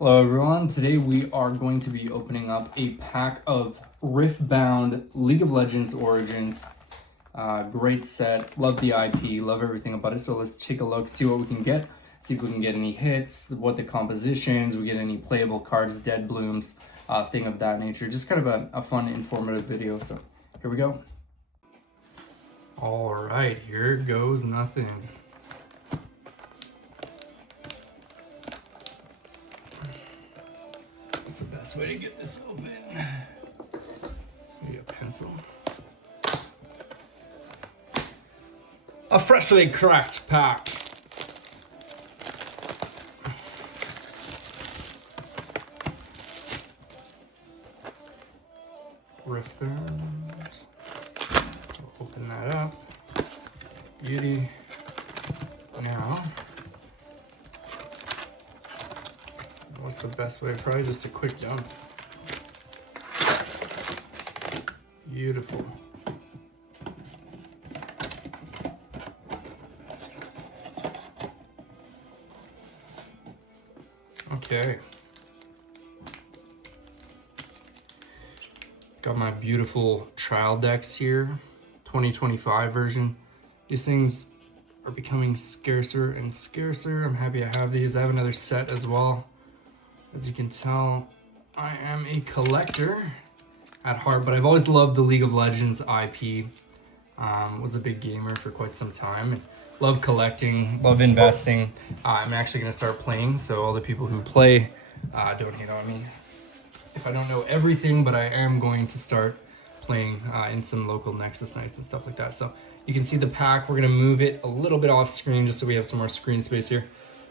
Hello everyone, today we are going to be opening up a pack of Riftbound League of Legends Origins. Great set, love the IP, love everything about it, so let's take a look, see what we can get, see if we can get any hits, what the compositions, we get any playable cards, dead blooms, thing of that nature. Just kind of a fun, informative video, so here we go. Alright, here goes nothing. What's the best way to get this open? Maybe a pencil. A freshly cracked pack. Riftbound. We'll open that up. Beauty. Now, what's the best way? Probably just a quick dump. Beautiful. Okay. Got my beautiful trial decks here, 2025 version. These things are becoming scarcer and scarcer. I'm happy I have these. I have another set as well. As you can tell, I am a collector at heart, but I've always loved the League of Legends IP. Was a big gamer for quite some time. And love collecting, love investing. I'm actually going to start playing, so all the people who play, don't hate on me if I don't know everything, but I am going to start playing in some local Nexus nights and stuff like that. So you can see the pack. We're going to move it a little bit off screen just so we have some more screen space here.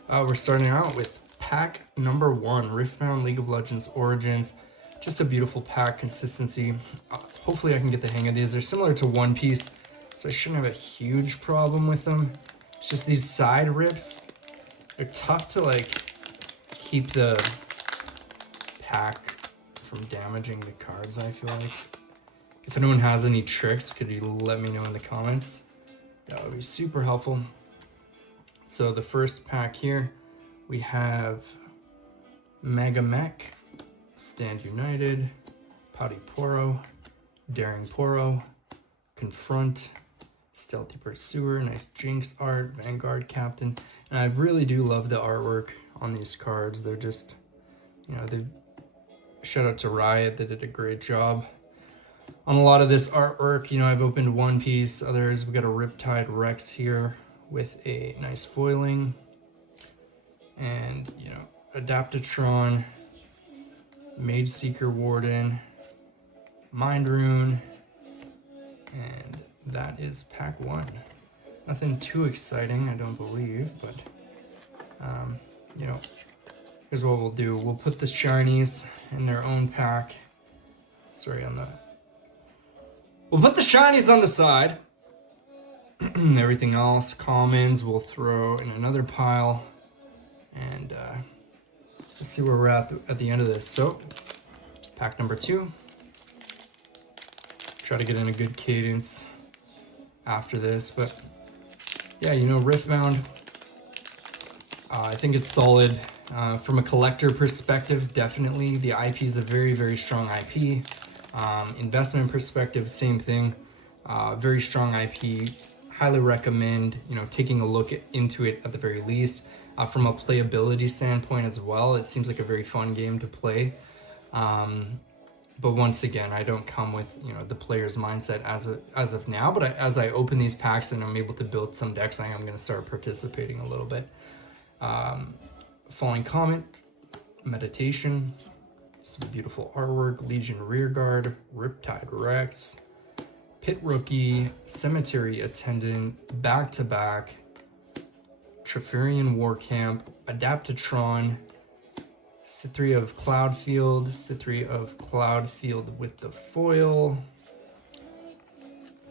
We're starting out with pack number 1, Riftbound League of Legends Origins. Just a beautiful pack, consistency. Hopefully I can get the hang of these. They're similar to One Piece, so I shouldn't have a huge problem with them. It's just these side rips. They're tough to keep the pack from damaging the cards, I feel like. If anyone has any tricks, could you let me know in the comments? That would be super helpful. So the first pack here, we have Mega Mech, Stand United, Pouty Poro, Daring Poro, Confront, Stealthy Pursuer, nice Jinx art, Vanguard Captain. And I really do love the artwork on these cards. They're just, shout out to Riot, they did a great job on a lot of this artwork. I've opened One Piece, others. We got a Riptide Rex here with a nice foiling. And, Adaptatron, Mage Seeker Warden, Mind Rune, and that is pack 1. Nothing too exciting, I don't believe, but, here's what we'll do. We'll put the shinies in their own pack. We'll put the shinies on the side. Everything else, commons, we'll throw in another pile. And let's see where we're at the end of this. So, pack number 2. Try to get in a good cadence after this. But, yeah, Riftbound, I think it's solid. From a collector perspective, definitely. The IP is a very, very strong IP. Investment perspective, same thing. Very strong IP. Highly recommend, taking a look into it at the very least. From a playability standpoint as well, it seems like a very fun game to play. But once again, I don't come with the player's mindset as of now. But as I open these packs and I'm able to build some decks, I am going to start participating a little bit. Falling Comet, Meditation, some beautiful artwork, Legion Rearguard, Riptide Rex, Pit Rookie, Cemetery Attendant, Back-to-Back, Triferian War Camp, Adaptatron, Cithria of Cloudfield, Cithria of Cloudfield with the foil,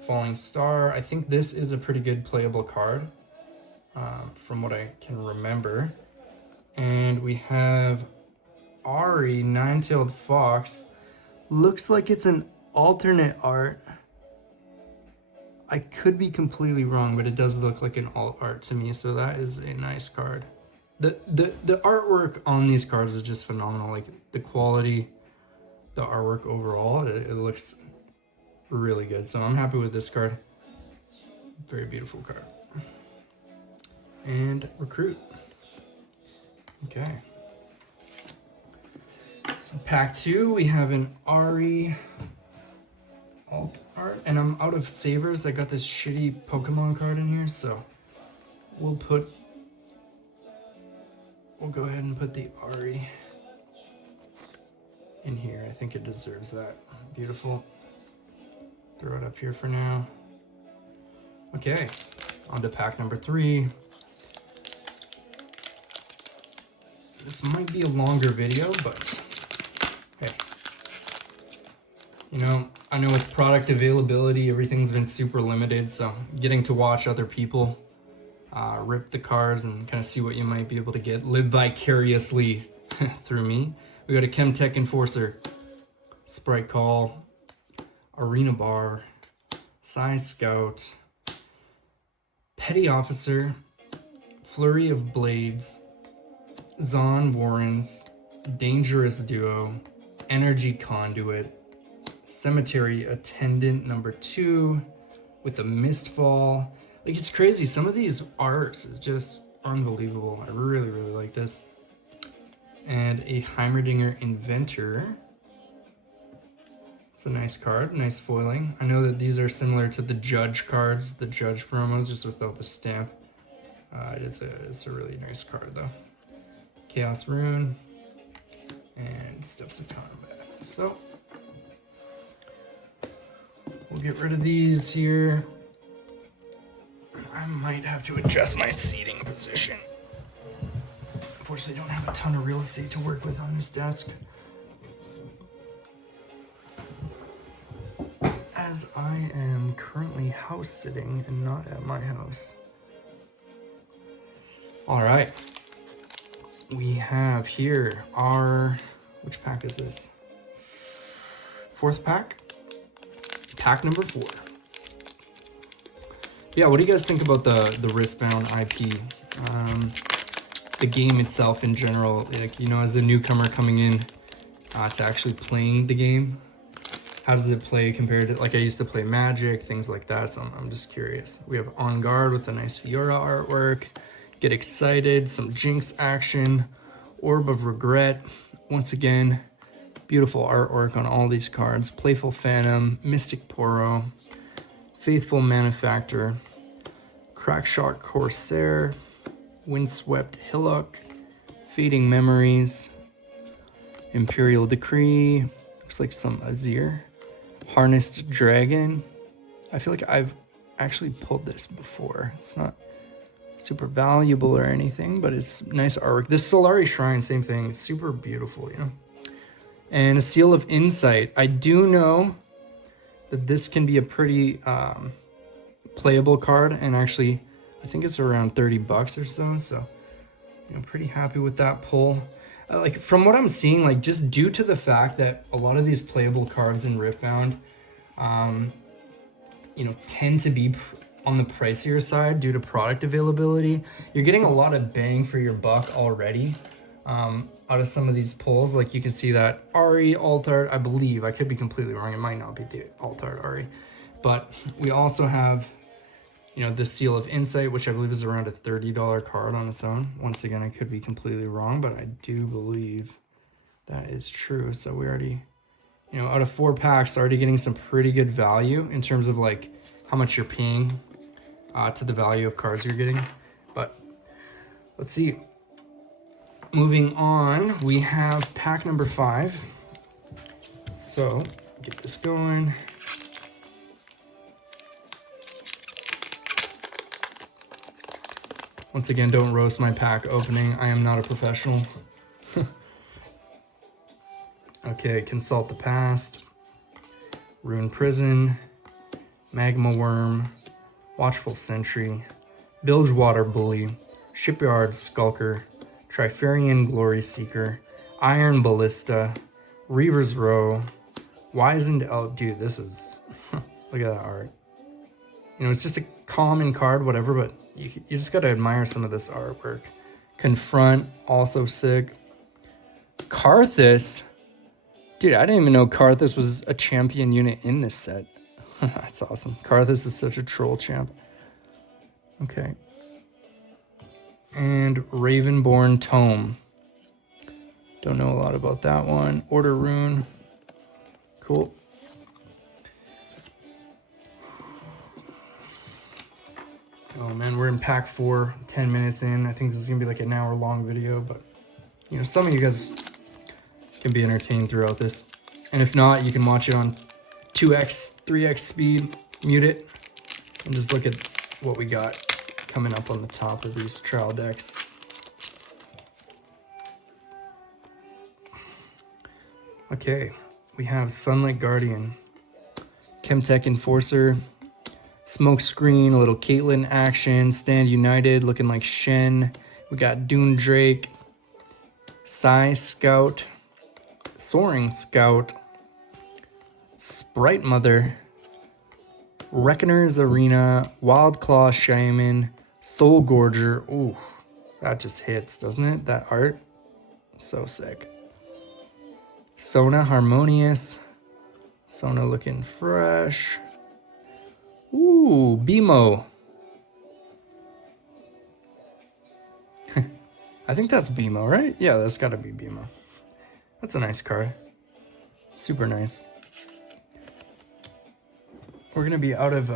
Falling Star. I think this is a pretty good playable card, from what I can remember. And we have Ari, Nine-Tailed Fox. Looks like it's an alternate art. I could be completely wrong, but it does look like an alt art to me, so that is a nice card. The artwork on these cards is just phenomenal. Like the quality, the artwork overall, it looks really good. So I'm happy with this card. Very beautiful card. And Recruit. Okay. So pack 2, we have an Ari alt art, and I'm out of savers. I got this shitty Pokemon card in here, so we'll go ahead and put the Ari in here. I think it deserves that. Beautiful. Throw it up here for now. Okay, on to pack number 3. This might be a longer video, but hey, you know, I know with product availability, everything's been super limited, so getting to watch other people rip the cards and kind of see what you might be able to get, live vicariously through me. We got a Chemtech Enforcer, Sprite Call, Arena Bar, Size Scout, Petty Officer, Flurry of Blades, Zon Warrens, Dangerous Duo, Energy Conduit, Cemetery Attendant number 2 with the Mistfall. Like, it's crazy. Some of these arts is just unbelievable. I really, really like this. And a Heimerdinger Inventor. It's a nice card, nice foiling. I know that these are similar to the Judge cards, the Judge promos, just without the stamp. It's a really nice card, though. Chaos Rune, and Steps of Combat. So, we'll get rid of these here. I might have to adjust my seating position. Unfortunately, I don't have a ton of real estate to work with on this desk, as I am currently house sitting and not at my house. All right. We have here our, which pack is this? 4th pack? Pack number 4. Yeah, what do you guys think about the Riftbound IP? The game itself in general, like, you know, as a newcomer coming in to actually playing the game, how does it play compared to, like, I used to play Magic, things like that, so I'm just curious. We have On Guard with a nice Fiora artwork. Get Excited, some Jinx action, Orb of Regret. Once again, beautiful artwork on all these cards. Playful Phantom, Mystic Poro, Faithful Manufactor, Crackshot Corsair, Windswept Hillock, Fading Memories, Imperial Decree, looks like some Azir, Harnessed Dragon. I feel like I've actually pulled this before. It's not super valuable or anything, but it's nice artwork. This Solari Shrine, same thing, super beautiful, you know. And a Seal of Insight. I do know that this can be a pretty playable card, and actually I think it's around 30 bucks or so, so you know, pretty happy with that pull. Like, from what I'm seeing, like, just due to the fact that a lot of these playable cards in Riftbound you know, tend to be on the pricier side due to product availability, you're getting a lot of bang for your buck already out of some of these pulls. Like, you can see that Ari alt art, I believe, I could be completely wrong, it might not be the alt art Ari, but we also have, you know, the Seal of Insight, which I believe is around a $30 card on its own. Once again, I could be completely wrong, but I do believe that is true. So we already, you know, out of 4 packs, already getting some pretty good value in terms of like how much you're paying to the value of cards you're getting. But let's see. Moving on, we have pack number 5. So get this going. Once again, don't roast my pack opening. I am not a professional. Okay, Consult the Past, Rune Prison, Magma Worm, Watchful Sentry, Bilgewater Bully, Shipyard Skulker, Trifarian Glory Seeker, Iron Ballista, Reaver's Row, Wizened Elk. Dude, this is, look at that art. You know, it's just a common card, whatever, but you just gotta admire some of this artwork. Confront, also sick. Karthus. Dude, I didn't even know Karthus was a champion unit in this set. That's awesome. Karthus is such a troll champ. Okay. And Ravenborn Tome. Don't know a lot about that one. Order Rune. Cool. Oh man, we're in pack 4, 10 minutes in. I think this is gonna be like an hour long video, but you know, some of you guys can be entertained throughout this. And if not, you can watch it on 2x, 3x speed, mute it, and just look at what we got coming up on the top of these trial decks. Okay, we have Sunlight Guardian, Chemtech Enforcer, Smokescreen, a little Caitlyn action, Stand United looking like Shen. We got Dune Drake, Psy Scout, Soaring Scout, Sprite Mother, Reckoner's Arena, Wild Claw Shaman, Soul Gorger. Ooh, that just hits, doesn't it? That art, so sick. Sona Harmonious, Sona looking fresh. Ooh, BMO. I think that's BMO, right? Yeah, that's gotta be BMO. That's a nice card. Super nice. We're gonna be out of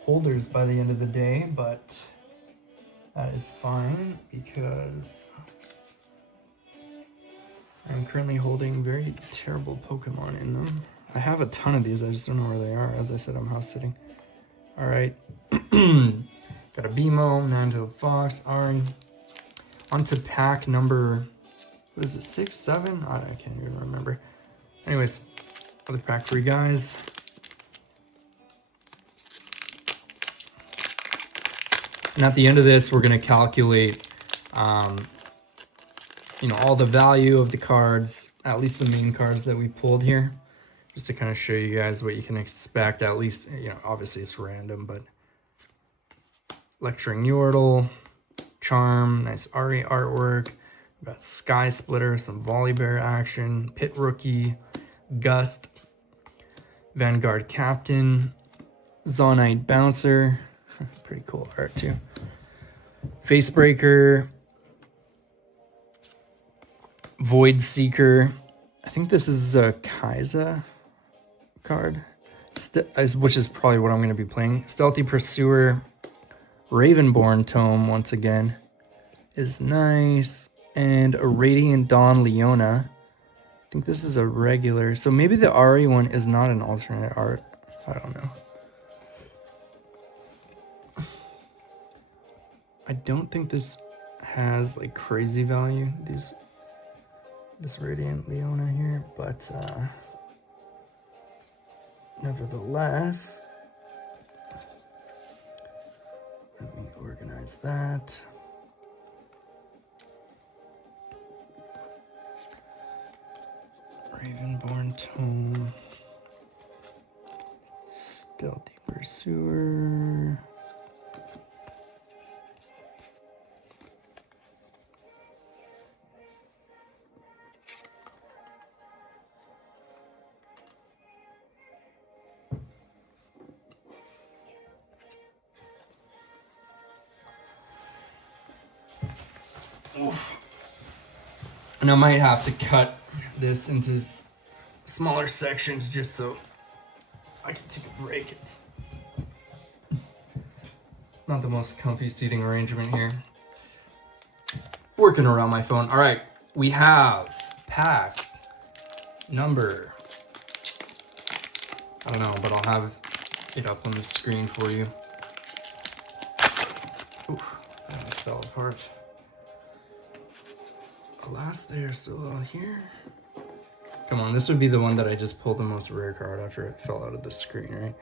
holders by the end of the day, but that is fine because I'm currently holding very terrible Pokemon in them. I have a ton of these, I just don't know where they are. As I said, I'm house sitting. All right. Got a BMO, Mantle Fox, Ari. On to pack number, what is it, 6, 7? I can't even remember. Anyways, other pack for you guys. And at the end of this, we're gonna calculate, you know, all the value of the cards, at least the main cards that we pulled here, just to kind of show you guys what you can expect. At least, you know, obviously it's random, but Lecturing Yordle, Charm, nice Ari artwork. We've got Sky Splitter, some Volibear action, Pit Rookie, Gust, Vanguard Captain, Zonite Bouncer, pretty cool art too. Facebreaker, Void Seeker. I think this is a Kaiza card, which is probably what I'm going to be playing. Stealthy Pursuer, Ravenborn Tome once again is nice, and a Radiant Dawn Leona. I think this is a regular, so maybe the Ari one is not an alternate art. I don't know. I don't think this has like crazy value, this Radiant Leona here, but nevertheless, let me organize that. Ravenborn Tome, Stealthy Pursuer. Oof. And I might have to cut this into smaller sections just so I can take a break. It's not the most comfy seating arrangement here. Working around my phone. All right, we have pack number, I don't know, but I'll have it up on the screen for you. Oof, that fell apart. Alas, they are still all here. Come on, this would be the one that I just pulled the most rare card after it fell out of the screen, right?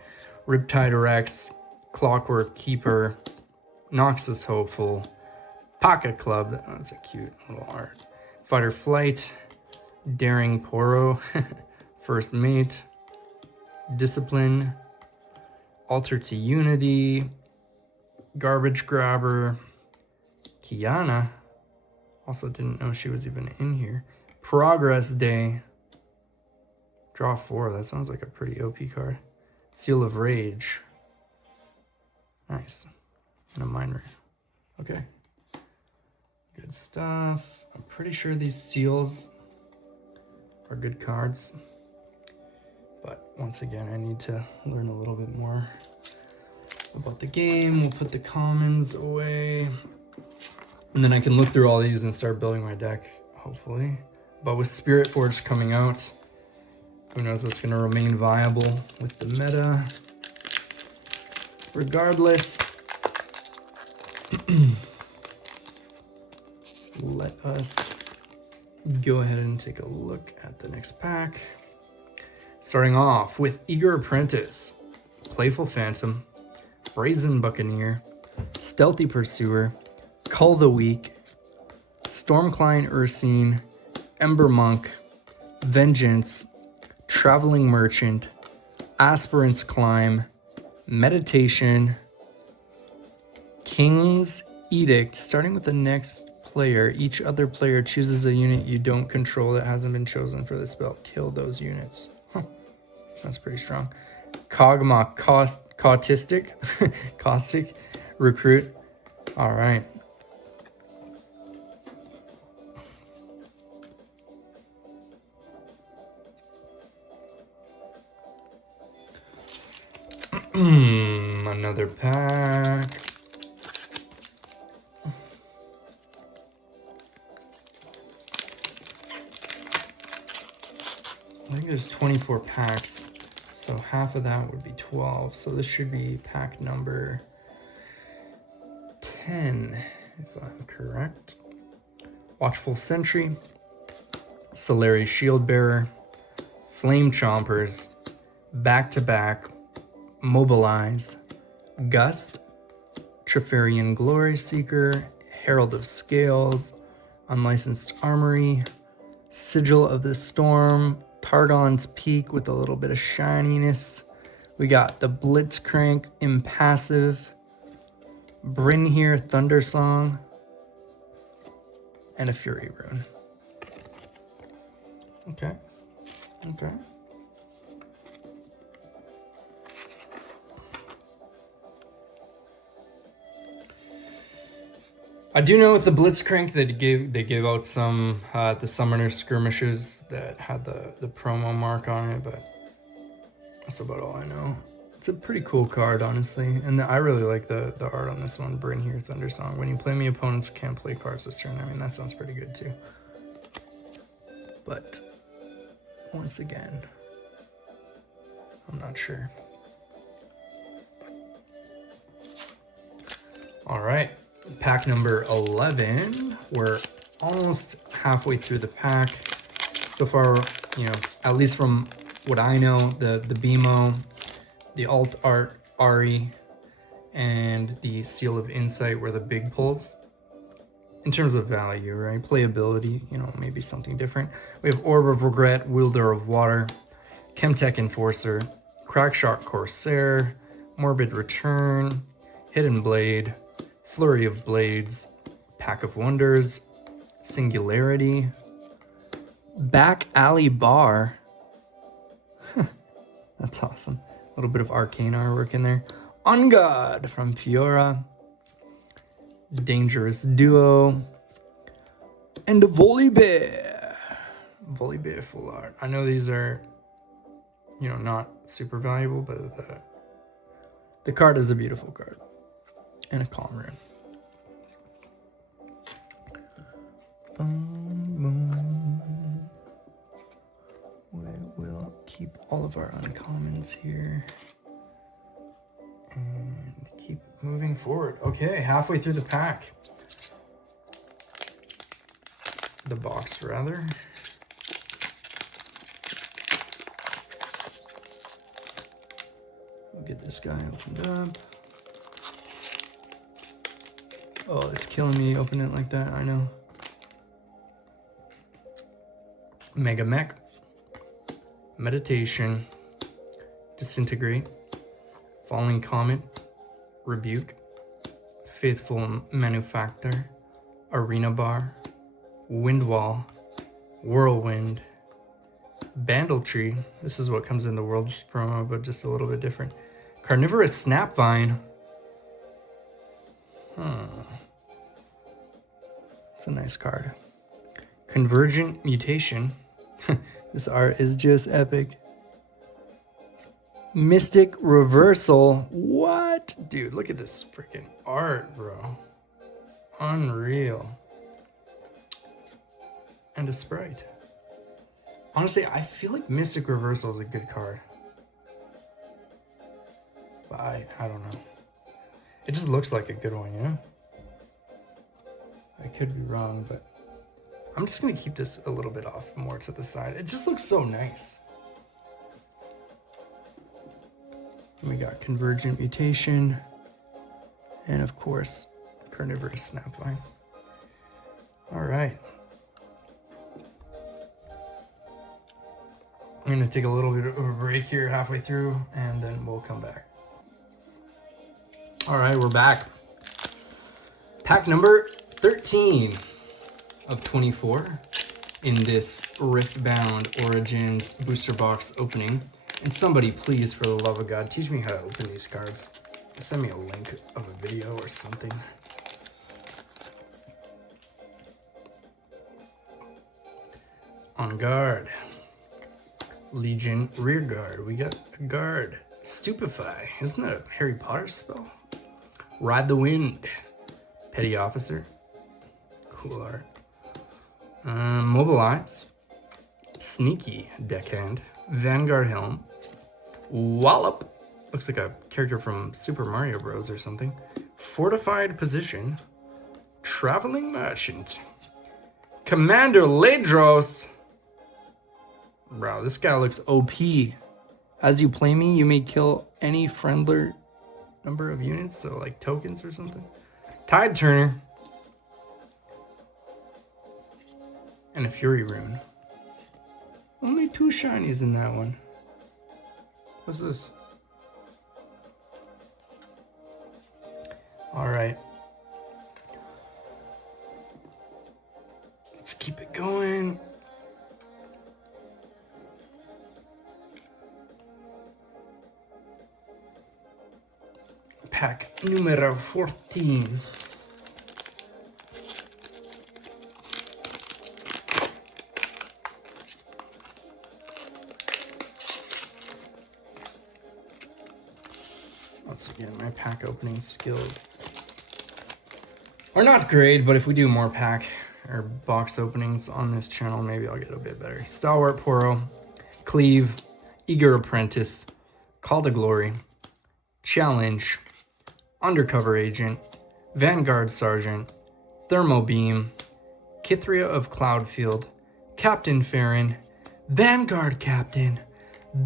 Riptide Rex, Clockwork Keeper, Noxus Hopeful, Pocket Club, oh, that's a cute little art. Fighter Flight, Daring Poro, First Mate, Discipline, Alter to Unity, Garbage Grabber, Kiana. Also didn't know she was even in here. Progress Day. Draw 4. That sounds like a pretty OP card. Seal of Rage. Nice. And a Mind Ray. Okay. Good stuff. I'm pretty sure these seals are good cards. But once again, I need to learn a little bit more about the game. We'll put the commons away. And then I can look through all these and start building my deck, hopefully. But with Spirit Forge coming out, who knows what's going to remain viable with the meta. Regardless, let us go ahead and take a look at the next pack. Starting off with Eager Apprentice, Playful Phantom, Brazen Buccaneer, Stealthy Pursuer, Cull the Weak, Stormcline Ursine, Ember Monk, Vengeance, Traveling Merchant, Aspirant's Climb, Meditation, King's Edict. Starting with the next player, each other player chooses a unit you don't control that hasn't been chosen for the spell. Kill those units. Huh. That's pretty strong. Kog'Maw, Caustic, Recruit. All right. Another pack. I think there's 24 packs, so half of that would be 12. So this should be pack number 10, if I'm correct. Watchful Sentry, Solari Shieldbearer, Flame Chompers, Back-to-Back, Mobilize, Gust, Treferian Glory Seeker, Herald of Scales, Unlicensed Armory, Sigil of the Storm, Targon's Peak with a little bit of shininess. We got the Blitzcrank Impassive, Brynhir Thundersong, and a Fury Rune. Okay. Okay. I do know with the Blitzcrank that they gave out some at the Summoner Skirmishes that had the promo mark on it, but that's about all I know. It's a pretty cool card, honestly, and I really like the art on this one. Brynhir Thundersong. When you play me, opponents can't play cards this turn. I mean, that sounds pretty good too. But once again, I'm not sure. All right. Pack number 11. We're almost halfway through the pack. So far, you know, at least from what I know, the BMO, the Alt Art Ari, and the Seal of Insight were the big pulls. In terms of value, right? Playability, you know, maybe something different. We have Orb of Regret, Wielder of Water, Chemtech Enforcer, Crackshot Corsair, Morbid Return, Hidden Blade, Flurry of Blades, Pack of Wonders, Singularity, Back Alley Bar. That's awesome. A little bit of arcane artwork in there. On God from Fiora, Dangerous Duo, and Volibear. Volibear full art. I know these are, you know, not super valuable, but the card is a beautiful card. And a Calm Rune. We'll keep all of our uncommons here. And keep moving forward. Okay, halfway through the pack. The box, rather. We'll get this guy opened up. Oh, it's killing me open it like that, I know. Mega Mech, Meditation, Disintegrate, Falling Comet, Rebuke, Faithful Manufactor, Arena Bar, Windwall, Whirlwind, Bandletree. This is what comes in the World's promo, but just a little bit different. Carnivorous Snapvine. It's a nice card. Convergent Mutation. This art is just epic. Mystic Reversal. What? Dude, look at this freaking art, bro. Unreal. And a Sprite. Honestly, I feel like Mystic Reversal is a good card. But I don't know. It just looks like a good one, you know? I could be wrong, but I'm just gonna keep this a little bit off more to the side. It just looks so nice. And we got Convergent Mutation, and of course, Carnivorous Snapvine. All right. I'm gonna take a little bit of a break here halfway through, and then we'll come back. All right, we're back. Pack number 13 of 24 in this Riftbound Origins booster box opening. And somebody, please, for the love of God, teach me how to open these cards. Send me a link of a video or something. On guard. Legion rear guard. We got a guard. Stupefy. Isn't that a Harry Potter spell? Ride the Wind. Petty Officer. Cool art. Mobilize. Sneaky Deckhand. Vanguard Helm. Wallop. Looks like a character from Super Mario Bros. Or something. Fortified Position. Traveling Merchant. Commander Ladros. Bro, this guy looks OP. As you play me, you may kill any friendly number of units, so like tokens or something. Tide Turner. And a Fury Rune. Only 2 shinies in that one. What's this? All right. Let's keep it going. Pack numero 14. Once again, my pack opening skills are not great, but if we do more pack or box openings on this channel, maybe I'll get a bit better. Stalwart Poro, Cleave, Eager Apprentice, Call to Glory, Challenge, Undercover Agent, Vanguard Sergeant, Thermo Beam, Kithria of Cloudfield, Captain Farron, Vanguard Captain,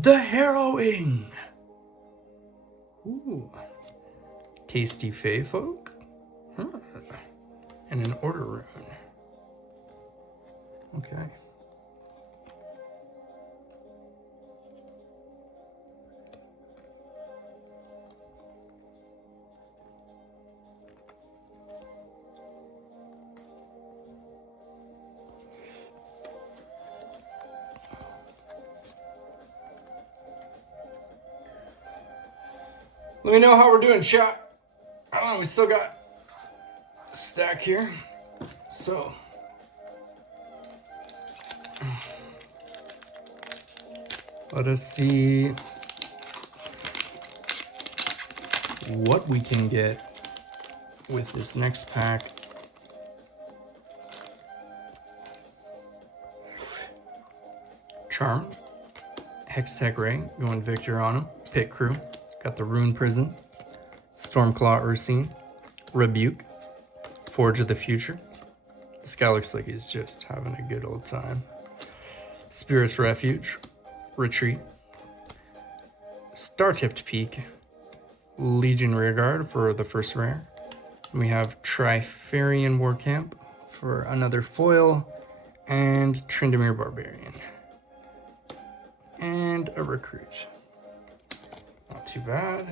The Harrowing. Ooh. Tasty Fey Folk. Huh. And an Order Rune. Okay. Let me know how we're doing, chat. I don't know, we still got a stack here. So, let us see what we can get with this next pack. Charm, Hextech Ray, going Victor on him. Pit Crew, got the Rune Prison, Stormclaw Ursine, Rebuke, Forge of the Future. This guy looks like he's just having a good old time. Spirit's Refuge, Retreat, Star-Tipped Peak, Legion Rearguard for the first rare. We have Trifarian War Camp for another foil, and Tryndamere Barbarian. And a Recruit. Not too bad.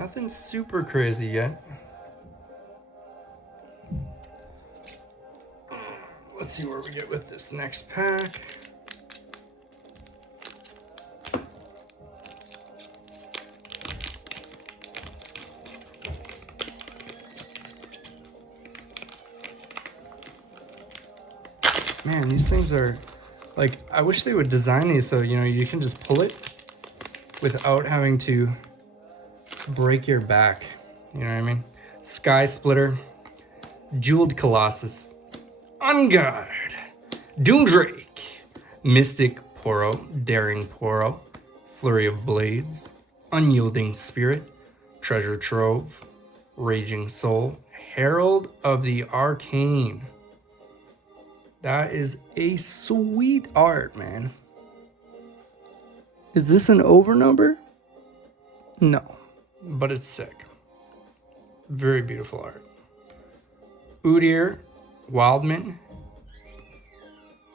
Nothing super crazy yet. Let's see where we get with this next pack. Man, these things are like, I wish they would design these so, you know, you can just pull it without having to break your back. You know what I mean? Sky Splitter, Jeweled Colossus, Unguard, Doomdrake, Mystic Poro, Daring Poro, Flurry of Blades, Unyielding Spirit, Treasure Trove, Raging Soul, Herald of the Arcane. That is a sweet art, man. Is this an over number? No, but it's sick. Very beautiful art. Udyr, Wildman,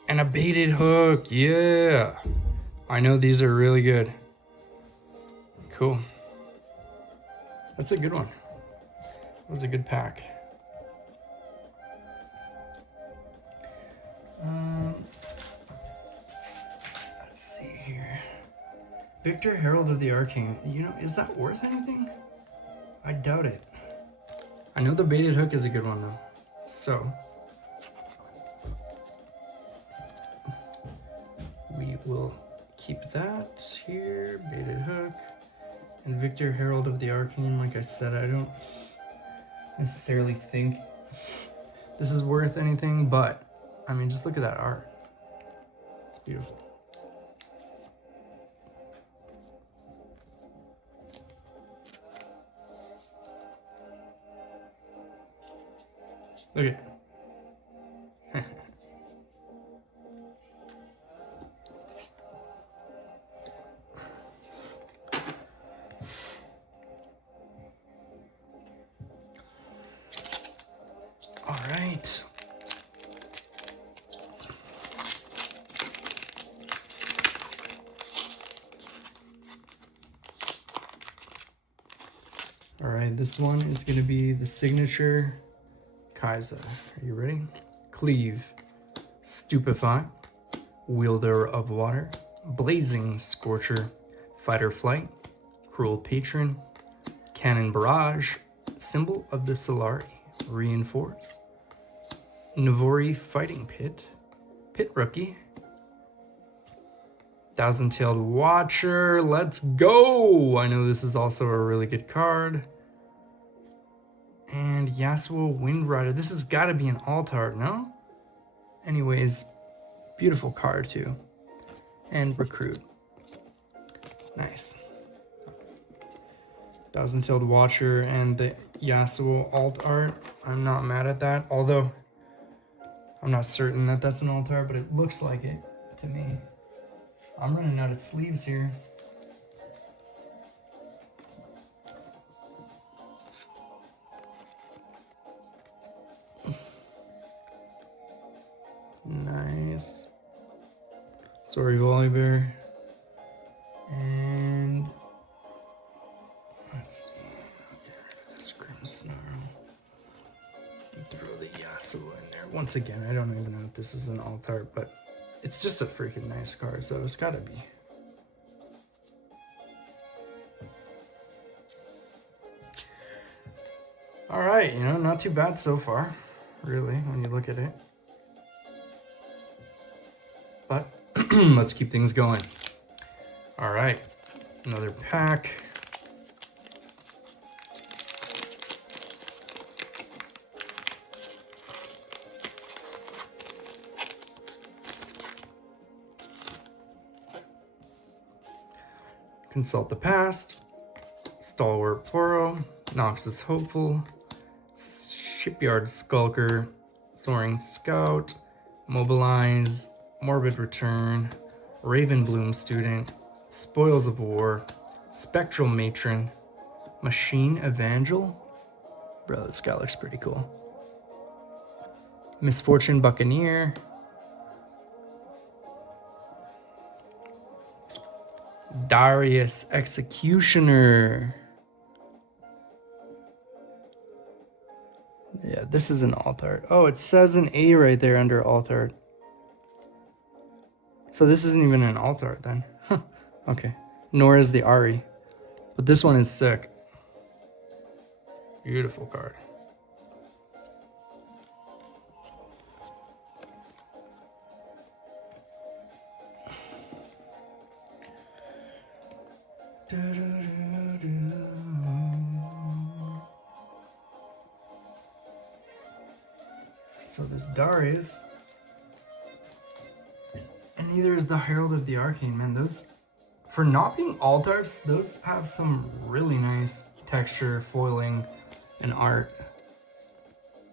and a baited hook. Yeah, I know these are really good. Cool. That's a good one. That was a good pack. Let's see here. Victor, Herald of the Arcane. You know, is that worth anything? I doubt it. I know the baited hook is a good one though. So we will keep that here. Baited hook. And Victor, Herald of the Arcane. Like I said, I don't necessarily think this is worth anything, but I mean, just look at that art. It's beautiful. Look at it. All right. All right, this one is going to be the signature Kaiser. Are you ready? Cleave, Stupefy, Wielder of Water, Blazing Scorcher, Fighter Flight, Cruel Patron, Cannon Barrage, Symbol of the Solari, Reinforce, Navori Fighting Pit, Pit Rookie, Thousand-Tailed Watcher, let's go! I know this is also a really good card. And Yasuo Windrider. This has got to be an altar, no? Anyways, beautiful card too. And Recruit. Nice. Thousand-Tailed Watcher and the Yasuo alt art. I'm not mad at that, although I'm not certain that that's an altar, but it looks like it to me. I'm running out of sleeves here. Nice. Sorry, Volibear. And let's see. Get rid of this Grimmsnarl. Throw the Yasuo in there. Once again, I don't even know if this is an alt art, but it's just a freaking nice card, so it's gotta be. All right, you know, not too bad so far, really, when you look at it. But let's keep things going. All right, another pack. Consult the Past, Stalwart Poro, Noxus Hopeful, Shipyard Skulker, Soaring Scout, Mobilize, Morbid Return, Ravenbloom Student, Spoils of War, Spectral Matron, Machine Evangel. Bro, this guy looks pretty cool. Misfortune Buccaneer, Darius Executioner, Yeah, this is an alt art. Oh, it says an A right there under alt art. So this isn't even an alt art then. Okay. Nor is the Ari. But this one is sick. Beautiful card. So this Darius, and neither is the Herald of the Arcane, man. Those, for not being alt arts, those have some really nice texture, foiling, and art.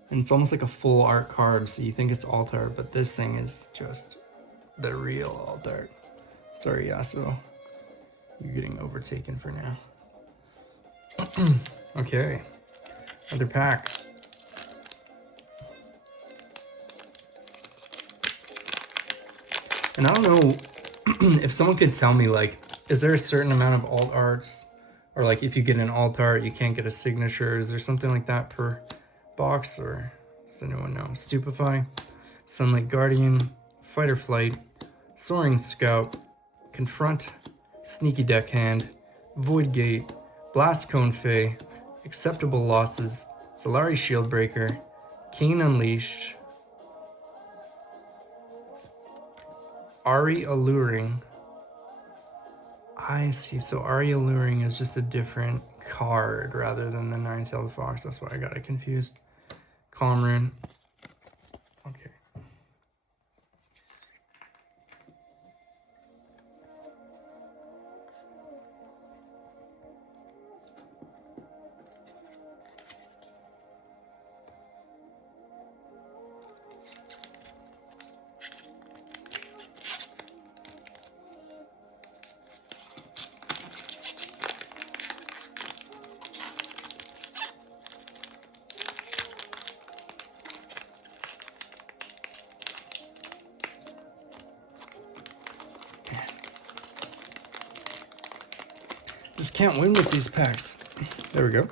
And it's almost like a full art card, so you think it's alt art, but this thing is just the real alt art. Sorry, Yasuo. You're getting overtaken for now. Okay. Another pack. And I don't know if someone could tell me, like, is there a certain amount of alt arts? Or, like, if you get an alt art, you can't get a signature? Is there something like that per box? Or does anyone know? Stupefy, Sunlight Guardian, Fight or Flight, Soaring Scout, Confront, Sneaky Deckhand, Void Gate, Blast Cone Fae, Acceptable Losses, Solari Shieldbreaker, Kane Unleashed, Ari Alluring. I see, so Ari Alluring is just a different card rather than the Nine-Tailed Fox. That's why I got it confused. Calm Rune. Okay. Just can't win with these packs. There we go.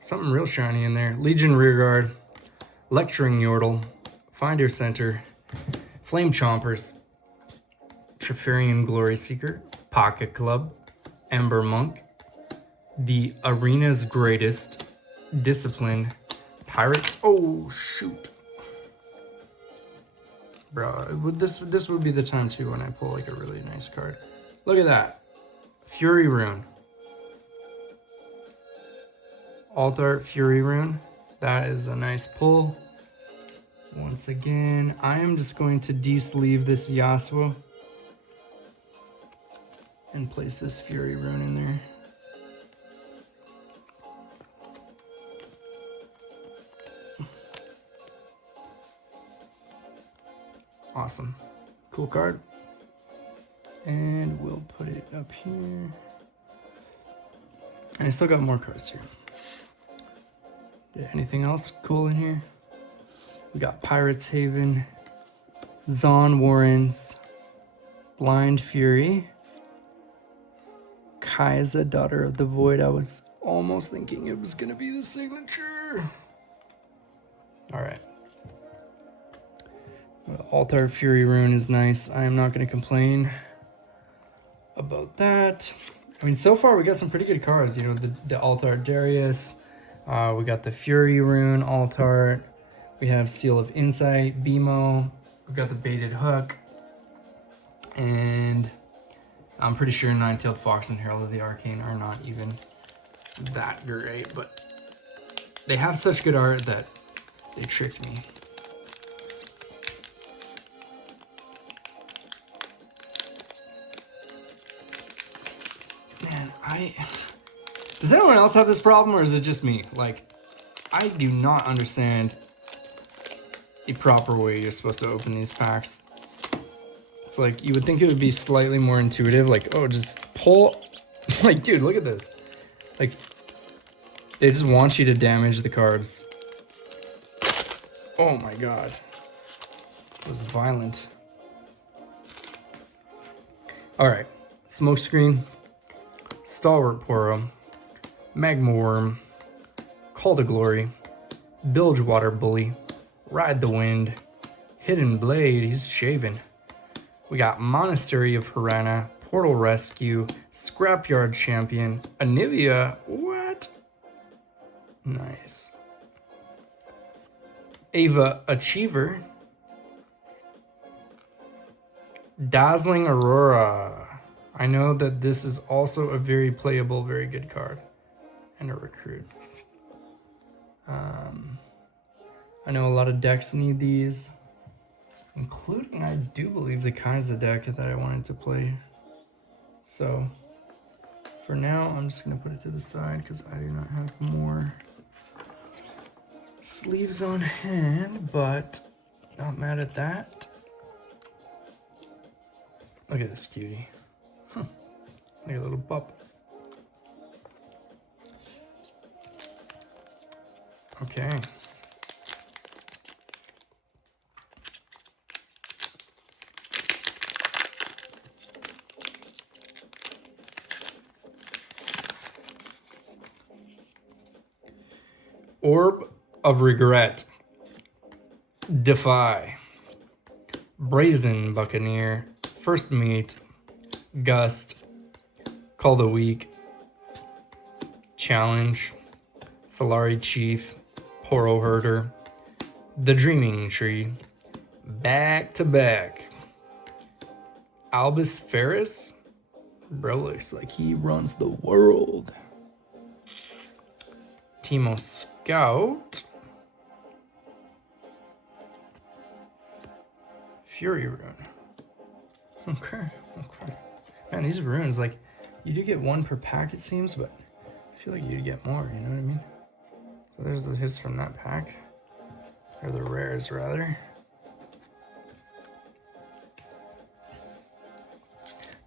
Something real shiny in there. Legion Rearguard, Lecturing Yordle, Finder Center, Flame Chompers, Trifarian Glory Seeker, Pocket Club, Ember Monk, the Arena's Greatest, Discipline, Pirates. Oh, shoot. Bro, this would be the time too when I pull like a really nice card. Look at that. Fury Rune. Alt Art Fury Rune. That is a nice pull. Once again, I am just going to de-sleeve this Yasuo and place this Fury Rune in there. Awesome. Cool card. And we'll put it up here. And I still got more cards here. Yeah, anything else cool in here? We got Pirates Haven, Zon Warrens, Blind Fury, Kaiza, Daughter of the Void. I was almost thinking it was gonna be the signature. All right. Altar Fury Rune is nice. I am not going to complain about that. I mean, so far we got some pretty good cards. You know, the Altar Darius. We got the Fury Rune Altar. We have Seal of Insight, BMO. We've got the Baited Hook. And I'm pretty sure Nine-Tailed Fox and Herald of the Arcane are not even that great. But they have such good art that they trick me. Does anyone else have this problem, or is it just me? Like, I do not understand the proper way you're supposed to open these packs. It's like, you would think it would be slightly more intuitive, like, oh, just pull. Like, dude, look at this. Like, they just want you to damage the cards. Oh my god. It was violent. Alright, Smokescreen, Stalwart Poro, Magma, Call to Glory, Bilgewater Bully, Ride the Wind, Hidden Blade, he's shaven. We got Monastery of Harana, Portal Rescue, Scrapyard Champion, Anivia, what? Nice. Ava Achiever, Dazzling Aurora. I know that this is also a very playable, very good card. And a recruit. I know a lot of decks need these, including, I do believe, the Kaiser deck that I wanted to play. So, for now, I'm just going to put it to the side because I do not have more sleeves on hand, but not mad at that. Look at this cutie. Like a little pup. Okay. Orb of Regret, Defy, Brazen Buccaneer, First Meet, Gust, Call the Weak, Challenge, Solari Chief, Poro Herder, The Dreaming Tree, Back to Back, Albus Ferris, bro looks like he runs the world. Teemo Scout, Fury Rune. Okay. Man, these runes, like, you do get one per pack, it seems, but I feel like you'd get more, you know what I mean? So there's the hits from that pack, or the rares, rather.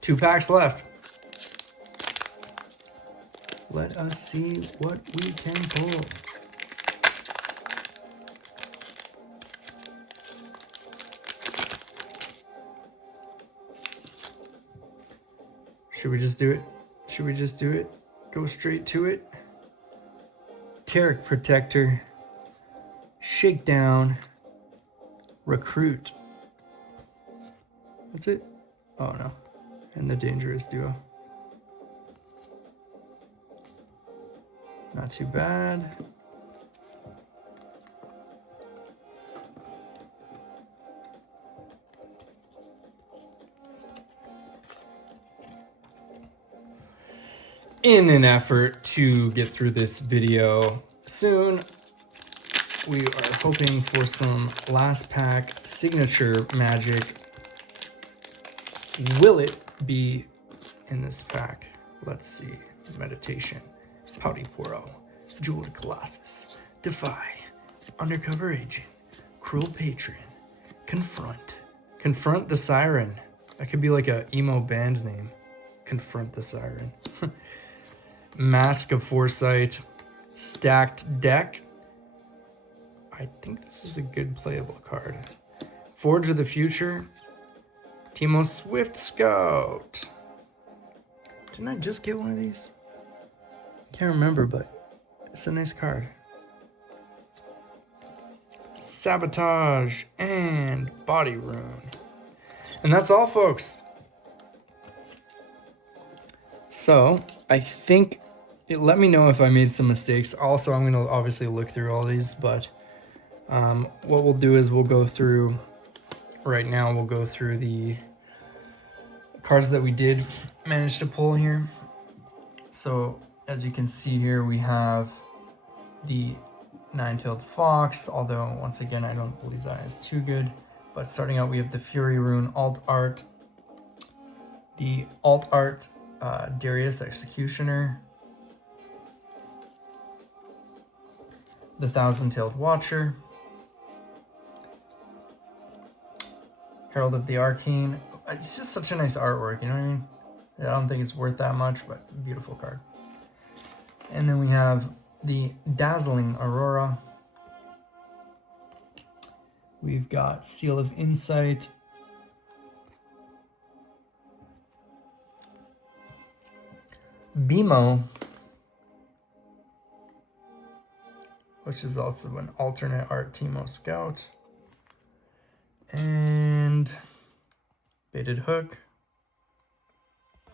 2 packs left. Let us see what we can pull. Should we just do it? Should we just do it? Go straight to it? Taric Protector, Shakedown, Recruit. That's it? Oh no. And the Dangerous Duo. Not too bad. In an effort to get through this video soon, we are hoping for some last pack signature magic. Will it be in this pack? Let's see. Meditation, Pouty Poro, Jeweled Colossus, Defy, Undercover Agent, Cruel Patron, Confront the Siren. That could be like a emo band name. Confront the Siren. Mask of Foresight, Stacked Deck. I think this is a good playable card. Forge of the Future, Teemo Swift Scout. Didn't I just get one of these? Can't remember, but it's a nice card. Sabotage and Body Rune. And that's all, folks. So, I think, let me know if I made some mistakes. Also, I'm going to obviously look through all these, but what we'll do is we'll go through, right now, we'll go through the cards that we did manage to pull here. So, as you can see here, we have the Nine-Tailed Fox, although, once again, I don't believe that is too good. But starting out, we have the Fury Rune Alt Art, the Alt Art Darius Executioner, the Thousand-Tailed Watcher, Herald of the Arcane. It's just such a nice artwork, you know what I mean? I don't think it's worth that much, but beautiful card. And then we have the Dazzling Aurora. We've got Seal of Insight, BMO, which is also an alternate art Teemo Scout. And Baited Hook,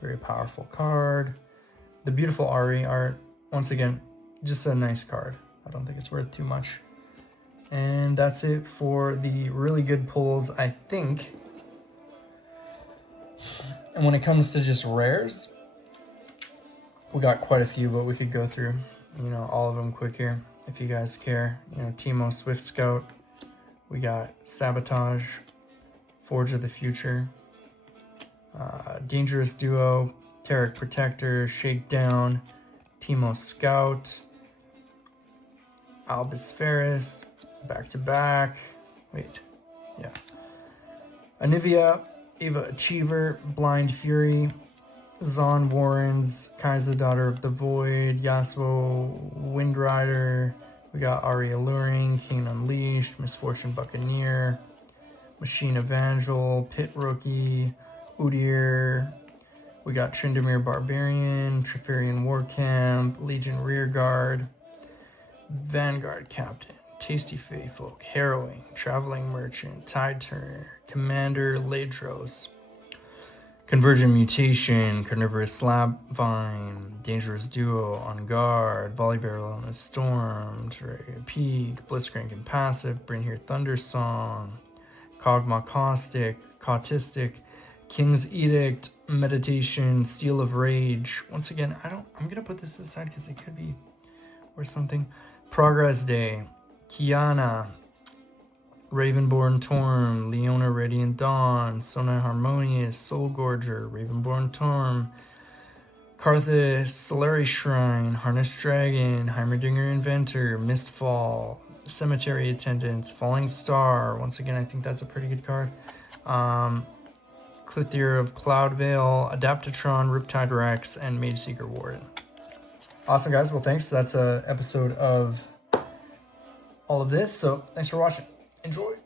very powerful card. The beautiful Ari art, once again, just a nice card. I don't think it's worth too much. And that's it for the really good pulls, I think. And when it comes to just rares, we got quite a few, but we could go through, you know, all of them quick here if you guys care. You know, Teemo Swift Scout. We got Sabotage, Forge of the Future, Dangerous Duo, Tarek Protector, Shakedown, Teemo Scout, Albus Ferris, back to back. Wait, yeah. Anivia, Ava Achiever, Blind Fury, Zon Warrens, Kaiser Daughter of the Void, Yasuo Windrider. We got Ari Alluring, King Unleashed, Misfortune Buccaneer, Machine Evangel, Pit Rookie, Udyr. We got Tryndamere Barbarian, Trifarian Warcamp, Legion Rearguard, Vanguard Captain, Tasty Faefolk, Harrowing, Traveling Merchant, Tide Turner, Commander Ladros, Convergent Mutation, Carnivorous Slapvine, Dangerous Duo, On Guard, Volleybarrel on a Storm, Terraria Peak, Blitzcrank and Passive, Bring Here Thundersong, Kog'Maw Caustic, Cautistic, King's Edict, Meditation, Steel of Rage. Once again, I'm gonna put this aside because it could be worth something. Progress Day, Kiana, Ravenborn Torm, Leona Radiant Dawn, Sonai Harmonious, Soul Gorger, Ravenborn Torm, Karthus, Solari Shrine, Harness Dragon, Heimerdinger Inventor, Mistfall, Cemetery Attendants, Falling Star. Once again, I think that's a pretty good card. Clithier of Cloudveil, Adaptatron, Riptide Rex, and Mage Seeker Warden. Awesome, guys. Well, thanks. That's an episode of all of this. So thanks for watching. Enjoy.